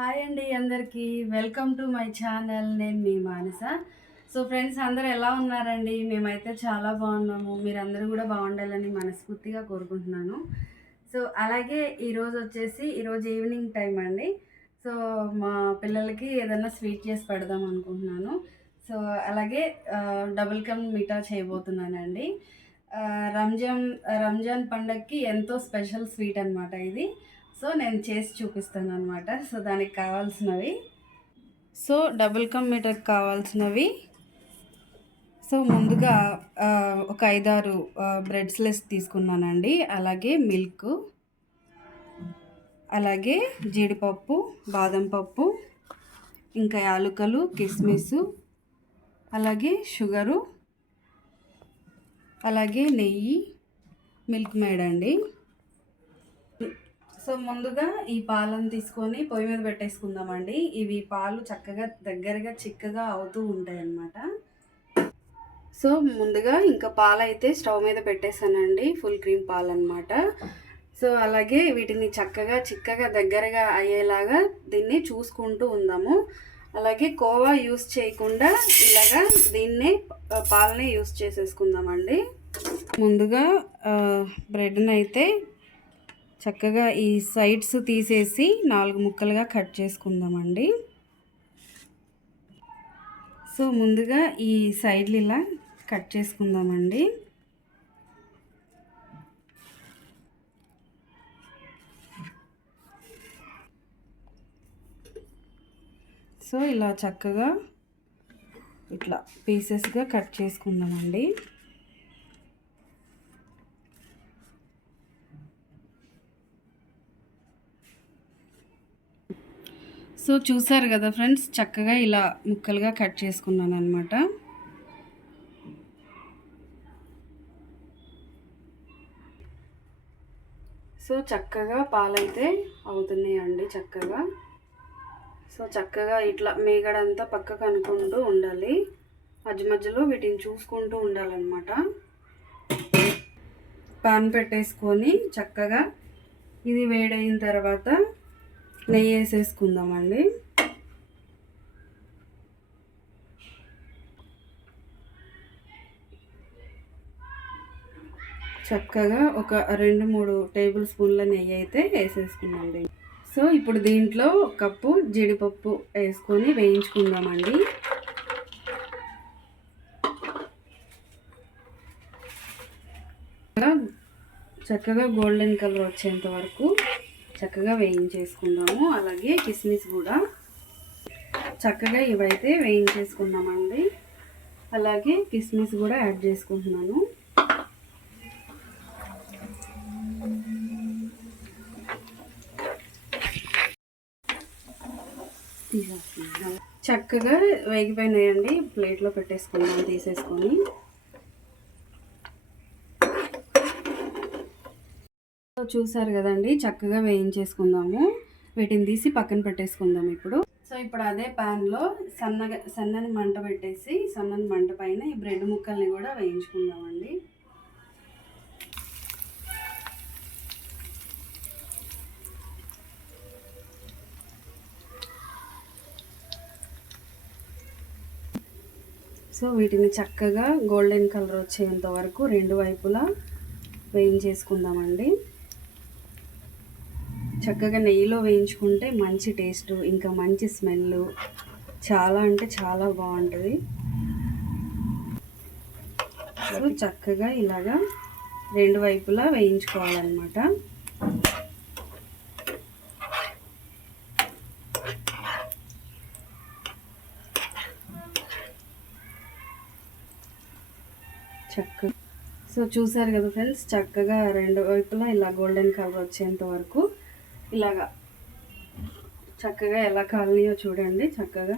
Hi అండి అందరికీ. Welcome to my channel. నేను మీ మానస. సో ఫ్రెండ్స్ అందరు ఎలా ఉన్నారండి? మేమైతే చాలా బాగున్నాము. మీరందరూ కూడా బాగుండాలని మనస్ఫూర్తిగా కోరుకుంటున్నాను. సో అలాగే ఈరోజు వచ్చేసి ఈరోజు ఈవినింగ్ టైం అండి. సో మా పిల్లలకి ఏదైనా స్వీట్ చేసి పెడదాం అనుకుంటున్నాను. సో అలాగే డబుల్ కమ్ మిఠా చేయబోతున్నానండి. రంజాన్ రంజాన్ పండగకి ఎంతో స్పెషల్ స్వీట్ అనమాట ఇది. సో నేను చేసి చూపిస్తాను అనమాట సో దానికి కావాల్సినవి. సో డబుల్ కమ్ మీటర్కి కావాల్సినవి. సో ముందుగా ఒక ఐదారు బ్రెడ్ స్లెస్ తీసుకున్నానండి. అలాగే మిల్క్ అలాగే జీడిపప్పు బాదం పప్పు ఇంకా యాలుకలు కిస్మిస్ అలాగే షుగరు అలాగే నెయ్యి మిల్క్ మేడ్ అండి సో ముందుగా ఈ పాలను తీసుకొని పొయ్యి మీద పెట్టేసుకుందామండి. ఇవి పాలు చక్కగా దగ్గరగా చిక్కగా అవుతూ ఉంటాయి అన్నమాట సో ముందుగా ఇంకా పాలు అయితే స్టవ్ మీద పెట్టేశానండి ఫుల్ క్రీమ్ పాలు అనమాట సో అలాగే వీటిని చక్కగా చిక్కగా దగ్గరగా అయ్యేలాగా దీన్ని చూసుకుంటూ ఉందాము. అలాగే కోవా యూస్ చేయకుండా ఇలాగా దీన్నే పాలనే యూస్ చేసేసుకుందామండి. ముందుగా బ్రెడ్ని అయితే చక్కగా ఈ సైడ్స్ తీసేసి నాలుగు ముక్కలుగా కట్ చేసుకుందామండి. సో ముందుగా ఈ సైడ్లు ఇలా కట్ చేసుకుందామండి. సో ఇలా చక్కగా ఇట్లా పీసెస్గా కట్ చేసుకుందామండి. సో చూసారు కదా ఫ్రెండ్స్ చక్కగా ఇలా ముక్కలుగా కట్ చేసుకున్నాను అనమాట సో చక్కగా పాలైతే అవుతున్నాయండి చక్కగా. సో చక్కగా ఇట్లా మేగడంతా పక్కకు అనుకుంటూ ఉండాలి. మధ్య మధ్యలో వీటిని చూసుకుంటూ ఉండాలన్నమాట. పాన్ పెట్టేసుకొని చక్కగా ఇది వేడైన తర్వాత నెయ్యి వేసేసుకుందామండి చక్కగా ఒక రెండు మూడు టేబుల్ స్పూన్ల నెయ్యి అయితే వేసేసుకున్నాండి సో ఇప్పుడు దీంట్లో కప్పు జీడిపప్పు వేసుకొని వేయించుకుందామండి. చక్కగా గోల్డెన్ కలర్ వచ్చేంత వరకు చక్కగా వేయించేసుకుందాము. అలాగే కిస్మిస్ కూడా చక్కగా ఇవైతే వేయించేసుకుందామండి. అలాగే కిస్మిస్ కూడా యాడ్ చేసుకుంటున్నాను. తీసేస్తున్నాను చక్కగా వేగిపోయినాయండి. ప్లేట్లో పెట్టేసుకుందాం తీసేసుకొని. చూసారు కదండి చక్కగా వేయించేసుకుందాము. వీటిని తీసి పక్కన పెట్టేసుకుందాం ఇప్పుడు. సో ఇప్పుడు అదే ప్యాన్లో సన్నగా సన్నని మంట పెట్టేసి సన్నని మంట పైన ఈ బ్రెడ్ ముక్కల్ని కూడా వేయించుకుందామండి. సో వీటిని చక్కగా గోల్డెన్ కలర్ వచ్చేంత వరకు రెండు వైపులా వేయించేసుకుందామండి. చక్కగా నెయ్యిలో వేయించుకుంటే మంచి టేస్ట్ ఇంకా మంచి స్మెల్ చాలా అంటే చాలా బాగుంటుంది. సో చక్కగా ఇలాగా రెండు వైపులా వేయించుకోవాలన్నమాట. చక్కగా సో చూసారు కదా ఫ్రెండ్స్ చక్కగా రెండు వైపులా ఇలా గోల్డెన్ కలర్ వచ్చేంత వరకు ఇలాగా. చక్కగా ఎలా కాలనీయో చూడండి చక్కగా.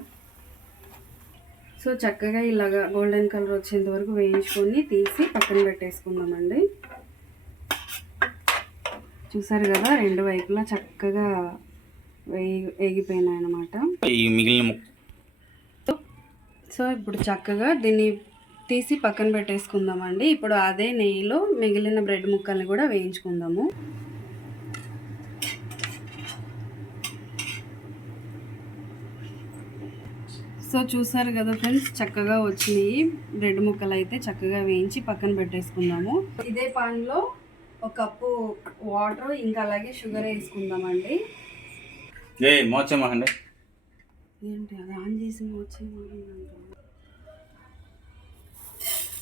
సో చక్కగా ఇలాగా గోల్డెన్ కలర్ వచ్చేంత వరకు వేయించుకొని తీసి పక్కన పెట్టేసుకుందామండి. చూసారు కదా రెండు వైపులా చక్కగా వేగి వేగిపోయినాయి అన్నమాట ఈ మిగిలిన సో ఇప్పుడు చక్కగా దీన్ని తీసి పక్కన పెట్టేసుకుందామండి. ఇప్పుడు అదే నెయ్యిలో మిగిలిన బ్రెడ్ ముక్కల్ని కూడా వేయించుకుందాము. సో చూసారు కదా ఫ్రెండ్స్ చక్కగా వచ్చినాయి. బ్రెడ్ ముక్కలు అయితే చక్కగా వేయించి పక్కన పెట్టేసుకుందాము. ఇదే పాన్లో ఒక కప్పు వాటర్ ఇంకా అలాగే షుగర్ వేసుకుందామండి. ఏ మోచమ్మకండి ఏంటి అది ఆన్ చేసి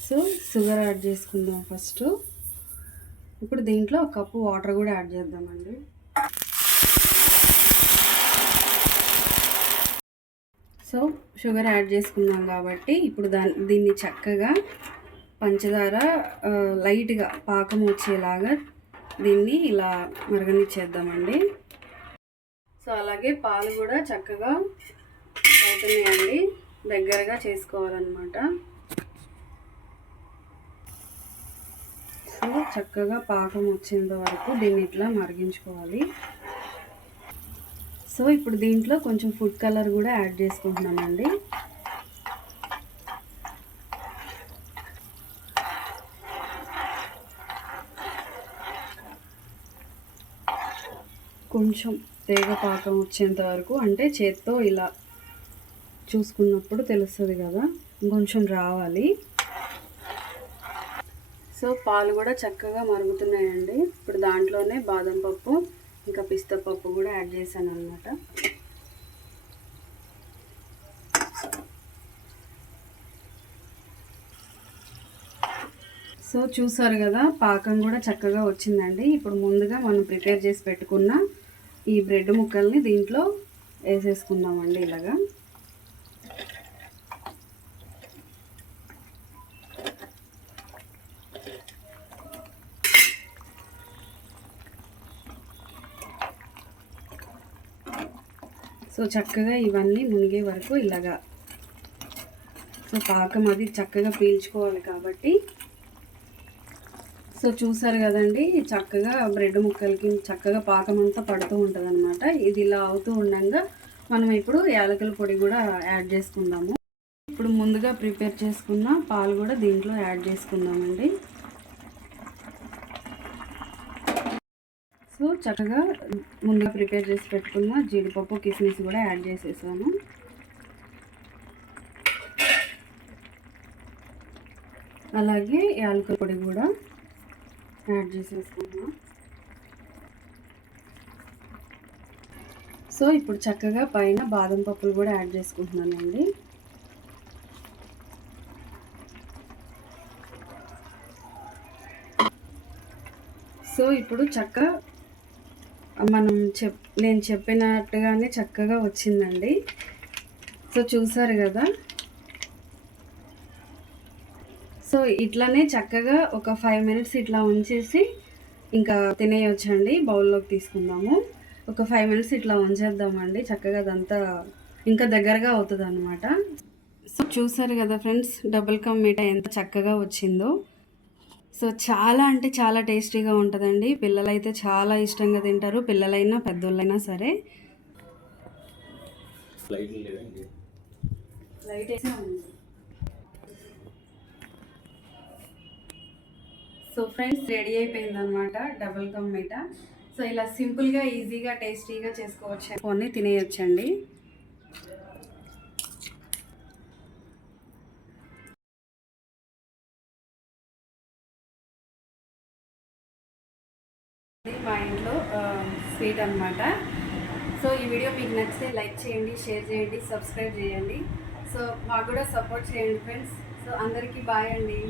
సో షుగర్ యాడ్ చేసుకుందాం ఫస్ట్. ఇప్పుడు దీంట్లో ఒక కప్పు వాటర్ కూడా యాడ్ చేద్దామండి. సో షుగర్ యాడ్ చేసుకున్నాం కాబట్టి ఇప్పుడు దాని దీన్ని చక్కగా పంచదార లైట్గా పాకం వచ్చేలాగా దీన్ని ఇలా మరగనిచ్చేద్దామండి. సో అలాగే పాలు కూడా చక్కగా అవుతున్నాయండి. దగ్గరగా చేసుకోవాలన్నమాట. సో చక్కగా పాకం వచ్చేంత వరకు దీన్ని ఇట్లా మరిగించుకోవాలి. సో ఇప్పుడు దీంట్లో కొంచెం ఫుడ్ కలర్ కూడా యాడ్ చేసుకుంటున్నామండి కొంచెం తేగ పాకం వచ్చేంత వరకు అంటే చేత్తో ఇలా చూసుకున్నప్పుడు తెలుస్తుంది కదా కొంచెం రావాలి. సో పాలు కూడా చక్కగా మరుగుతున్నాయండి. ఇప్పుడు దాంట్లోనే బాదం పప్పు ఇంకా పిస్తా పప్పు కూడా యాడ్ చేశాను అనమాట సో చూసారు కదా పాకం కూడా చక్కగా వచ్చిందండి. ఇప్పుడు ముందుగా మనం ప్రిపేర్ చేసి పెట్టుకున్న ఈ బ్రెడ్ ముక్కల్ని దీంట్లో వేసేసుకుందామండి ఇలాగా. సో చక్కగా ఇవన్నీ మునిగే వరకు ఇలాగా. సో పాకం అది చక్కగా పీల్చుకోవాలి కాబట్టి. సో చూసారు కదండి చక్కగా బ్రెడ్ ముక్కలకి చక్కగా పాకం అంతా పడుతూ ఉంటుంది అనమాట ఇది ఇలా అవుతూ ఉండగా మనం ఇప్పుడు యాలకుల పొడి కూడా యాడ్ చేసుకుందాము. ఇప్పుడు ముందుగా ప్రిపేర్ చేసుకున్న పాలు కూడా దీంట్లో యాడ్ చేసుకుందామండి. సో చక్కగా ముందుగా ప్రిపేర్ చేసి పెట్టుకున్న జీడిపప్పు కిస్మిస్ కూడా యాడ్ చేసేసాను. అలాగే యాలకుల పొడి కూడా యాడ్ చేసేసుకున్నాను సో ఇప్పుడు చక్కగా పైన బాదం పప్పులు కూడా యాడ్ చేసుకుంటున్నానండి. సో ఇప్పుడు చక్క మనం చెప్ నేను చెప్పినట్టుగానే చక్కగా వచ్చిందండి. సో చూసారు కదా? సో ఇట్లానే చక్కగా ఒక ఫైవ్ మినిట్స్ ఇట్లా ఉంచేసి ఇంకా తినేయొచ్చండి. బౌల్లోకి తీసుకుందాము. ఒక ఫైవ్ మినిట్స్ ఇట్లా ఉంచేద్దామండి. చక్కగా అదంతా ఇంకా దగ్గరగా అవుతుంది అనమాట సో చూసారు కదా ఫ్రెండ్స్? డబుల్ కమ్ మీఠా ఎంత చక్కగా వచ్చిందో. సో చాలా అంటే చాలా టేస్టీగా ఉంటుందండి. పిల్లలైతే చాలా ఇష్టంగా తింటారు. పిల్లలైనా పెద్దోళ్ళైనా సరే. సో ఫ్రెండ్స్ రెడీ అయిపోయింది అనమాట డబుల్ కమ్ మీఠా సో ఇలా సింపుల్గా ఈజీగా టేస్టీగా చేసుకోవచ్చు కొన్ని తినేయొచ్చండి. మా ఇంట్లో స్వీట్ అన్నమాట. సో ఈ వీడియో మీకు నచ్చితే లైక్ చేయండి షేర్ చేయండి సబ్స్క్రైబ్ చేయండి. సో మాకు కూడా సపోర్ట్ చేయండి ఫ్రెండ్స్ సో అందరికీ బాయ్ అండి.